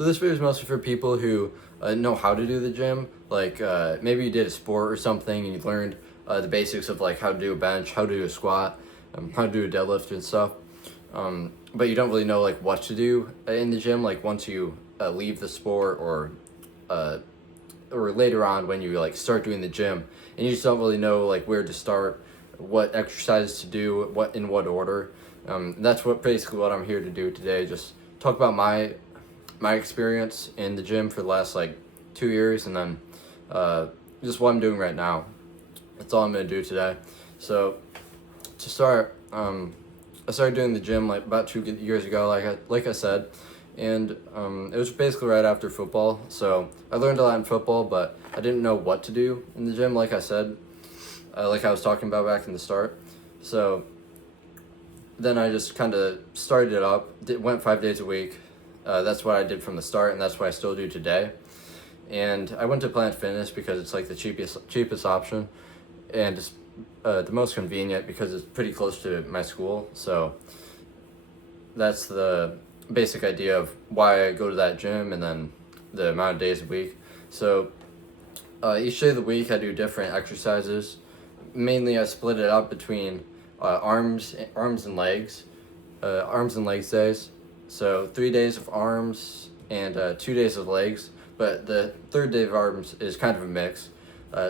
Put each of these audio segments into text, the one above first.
So this video is mostly for people who know how to do the gym. Like maybe you did a sport or something and you learned the basics of like how to do a bench, how to do a squat, how to do a deadlift and stuff. But you don't really know like what to do in the gym. Like once you leave the sport or later on when you like start doing the gym, and you just don't really know like where to start, what exercises to do, what order. That's basically what I'm here to do today. Just talk about my experience in the gym for the last like 2 years, and then just what I'm doing right now. That's all I'm gonna do today. So to start, I started doing the gym like about 2 years ago, like I said, and it was basically right after football. So I learned a lot in football, but I didn't know what to do in the gym. Like I said, like I was talking about back in the start. So then I just kind of started it up. Went 5 days a week. That's what I did from the start, and that's what I still do today. And I went to Planet Fitness because it's like the cheapest option, and it's the most convenient because it's pretty close to my school. So that's the basic idea of why I go to that gym, and then the amount of days a week. So each day of the week I do different exercises. Mainly I split it up between arms and legs days. So 3 days of arms and 2 days of legs, but the third day of arms is kind of a mix.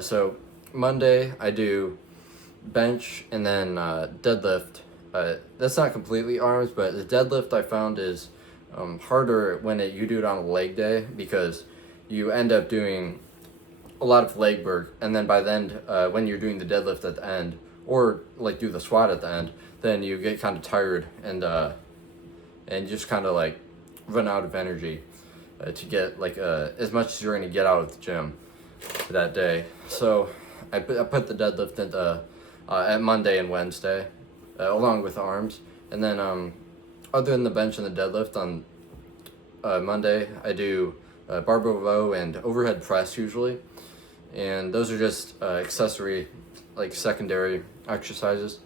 So Monday I do bench and then deadlift. That's not completely arms, but the deadlift I found is harder when you do it on a leg day, because you end up doing a lot of leg work, and then by then when you're doing the deadlift at the end, or like do the squat at the end, then you get kind of tired and just kind of like run out of energy to get like as much as you're going to get out of the gym that day. So I put the deadlift at Monday and Wednesday along with arms, and then other than the bench and the deadlift on Monday I do barbell row and overhead press usually, and those are just accessory, like secondary exercises.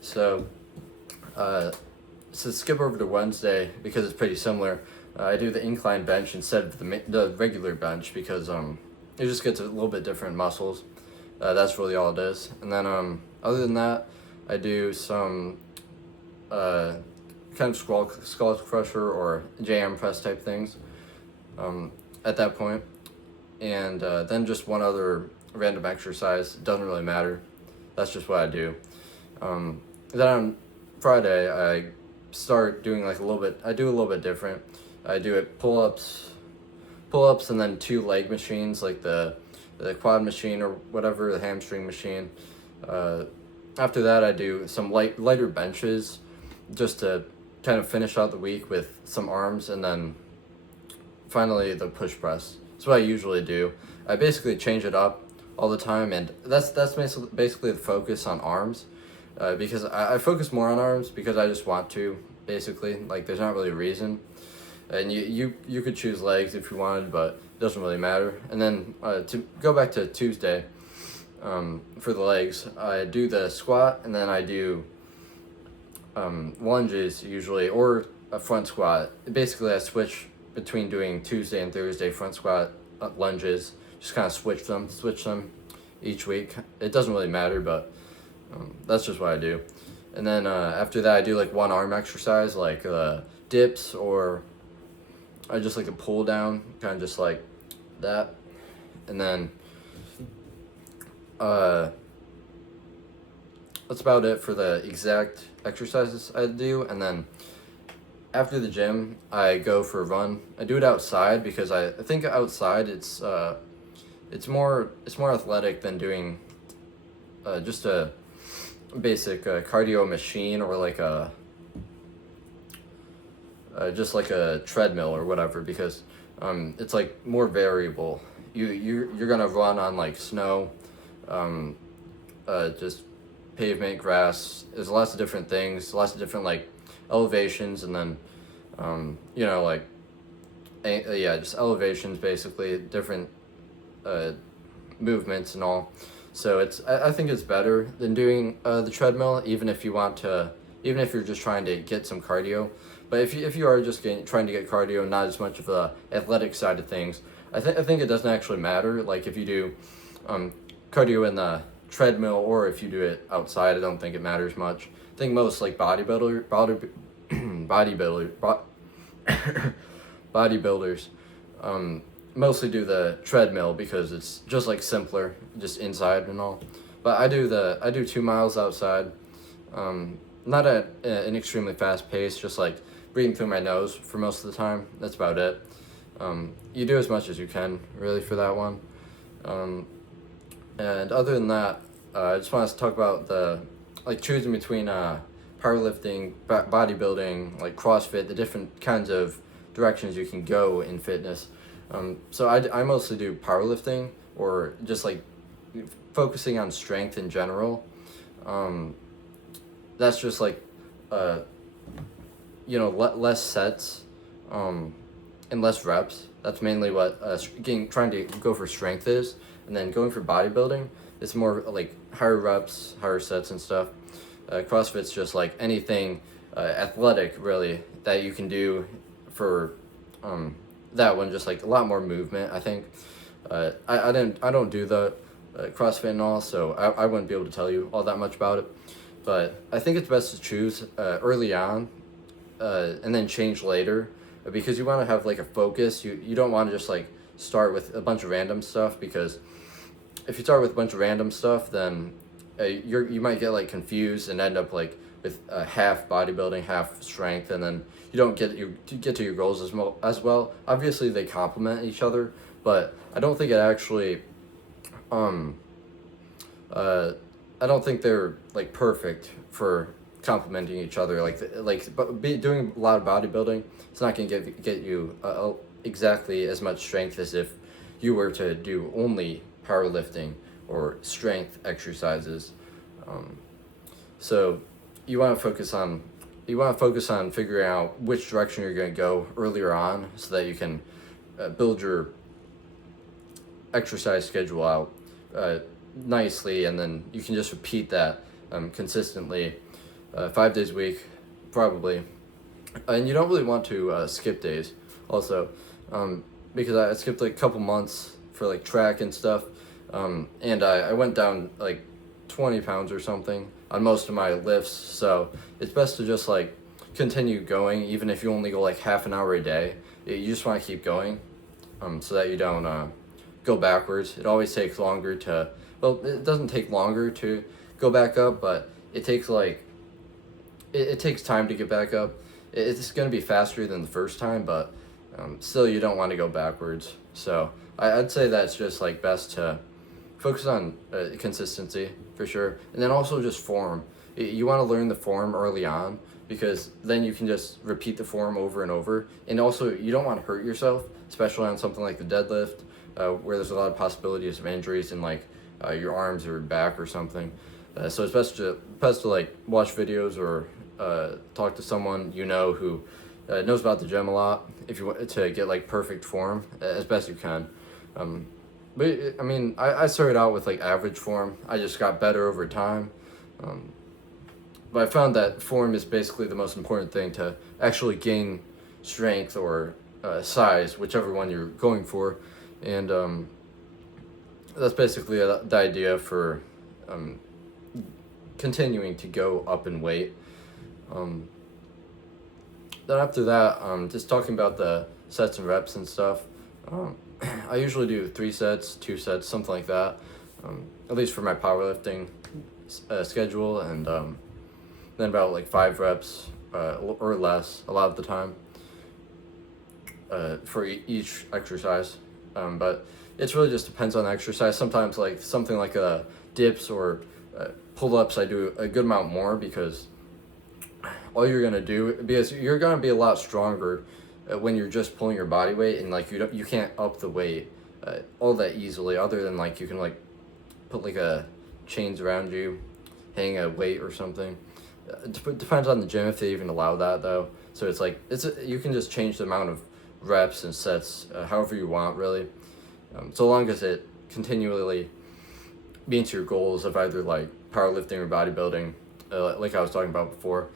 So to skip over to Wednesday, because it's pretty similar, I do the incline bench instead of the regular bench, because it just gets a little bit different muscles. That's really all it is. And then other than that, I do some kind of skull crusher or JM press type things at that point. And then just one other random exercise. It doesn't really matter. That's just what I do. Then on Friday, I start doing like I do a little bit different. I do it pull-ups, and then 2 leg machines, like the quad machine or whatever, the hamstring machine. After that, I do some lighter benches, just to kind of finish out the week with some arms, and then finally the push press. That's what I usually do. I basically change it up all the time, and that's basically the focus on arms, because I focus more on arms because I just want to, basically. Like there's not really a reason, and you could choose legs if you wanted, but it doesn't really matter. And then to go back to Tuesday, for the legs, I do the squat, and then I do lunges usually, or a front squat. Basically I switch between doing Tuesday and Thursday front squat, lunges, just kind of switch them each week. It doesn't really matter, but that's just what I do. And then after that I do like one arm exercise, like dips, or I just like a pull down, kind of just like that. And then that's about it for the exact exercises I do. And then after the gym I go for a run. I do it outside because I think outside it's more athletic than doing just a basic cardio machine, or like just like a treadmill or whatever, because it's like more variable. You're gonna run on like snow, just pavement, grass. There's lots of different things, lots of different like elevations, and then like just elevations, basically different movements and all. So I think it's better than doing the treadmill, even if you're just trying to get some cardio. But if you are just trying to get cardio, not as much of the athletic side of things, I think it doesn't actually matter. Like if you do cardio in the treadmill or if you do it outside, I don't think it matters much. I think most like bodybuilders mostly do the treadmill because it's just like simpler, just inside and all. But I do 2 miles outside, not at an extremely fast pace, just like breathing through my nose for most of the time. That's about it. You do as much as you can really for that one. And other than that, I just want to talk about the like choosing between powerlifting, bodybuilding, like CrossFit, the different kinds of directions you can go in fitness. So I mostly do powerlifting or just like focusing on strength in general. That's just like less sets and less reps. That's mainly what trying to go for strength is. And then going for bodybuilding, it's more like higher reps, higher sets and stuff. CrossFit's just like anything athletic really that you can do for that one, just like a lot more movement, I think. I don't do the CrossFit and all, so I wouldn't be able to tell you all that much about it. But I think it's best to choose early on and then change later, because you want to have like a focus. You don't want to just like start with a bunch of random stuff, because if you start with a bunch of random stuff, then you might get like confused and end up like with half bodybuilding, half strength, and then you don't get to your goals as well. Obviously, they complement each other, but I don't think it actually. I don't think they're like perfect for complementing each other. Doing a lot of bodybuilding, it's not gonna get you exactly as much strength as if you were to do only powerlifting or strength exercises. So you want to focus on figuring out which direction you're going to go earlier on, so that you can build your exercise schedule out nicely, and then you can just repeat that consistently 5 days a week probably. And you don't really want to skip days also, because I skipped like a couple months for like track and stuff, and I went down like 20 pounds or something on most of my lifts. So it's best to just like continue going, even if you only go like half an hour a day. You just want to keep going, so that you don't go backwards. It always takes longer to, well, it doesn't take longer to go back up, but it takes like, it takes time to get back up. It's going to be faster than the first time, but still you don't want to go backwards. So I'd say that's just like best to focus on consistency for sure. And then also just form. You want to learn the form early on, because then you can just repeat the form over and over. And also you don't want to hurt yourself, especially on something like the deadlift, where there's a lot of possibilities of injuries in like your arms or back or something. So it's best to like watch videos or talk to someone who knows about the gym a lot, if you want to get like perfect form as best you can. But I mean, I started out with like average form. I just got better over time. But I found that form is basically the most important thing to actually gain strength or size, whichever one you're going for. And that's basically the idea for continuing to go up in weight. Then after that, just talking about the sets and reps and stuff. I usually do 3 sets, 2 sets, something like that, at least for my powerlifting schedule, and then about like 5 reps or less a lot of the time for each exercise. But it really just depends on the exercise. Sometimes like something like dips or pull-ups, I do a good amount more, because all you're gonna do, because you're gonna be a lot stronger when you're just pulling your body weight, and like you can't up the weight all that easily, other than like you can like put like chains around you, hang a weight or something. It depends on the gym if they even allow that though. So it's like you can just change the amount of reps and sets however you want really, so long as it continually meets your goals of either like powerlifting or bodybuilding, like I was talking about before.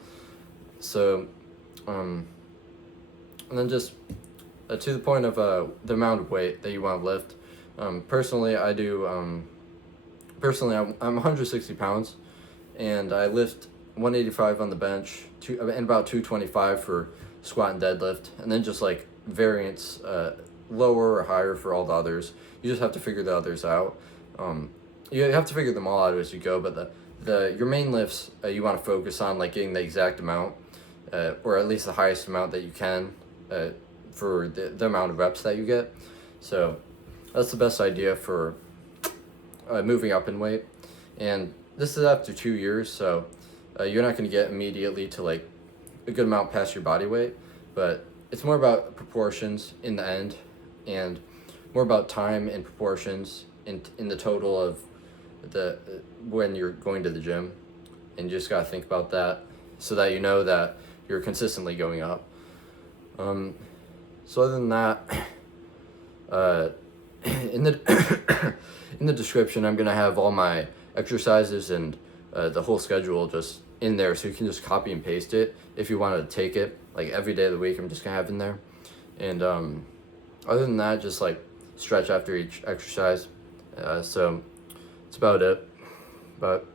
So And then just to the point of the amount of weight that you want to lift. Personally, I'm 160 pounds, and I lift 185 on the bench, and about 225 for squat and deadlift, and then just like variants, lower or higher for all the others. You just have to figure the others out. You have to figure them all out as you go, but your main lifts, you want to focus on like getting the exact amount, or at least the highest amount that you can, for the amount of reps that you get. So that's the best idea for moving up in weight. And this is after 2 years, so you're not going to get immediately to like a good amount past your body weight, but it's more about proportions in the end, and more about time and proportions in the total of when you're going to the gym. And you just got to think about that so that you know that you're consistently going up. So other than that, in the in the description, I'm gonna have all my exercises and the whole schedule just in there, so you can just copy and paste it if you wanted to take it like every day of the week. I'm just gonna have in there. And other than that, just like stretch after each exercise. So that's about it. But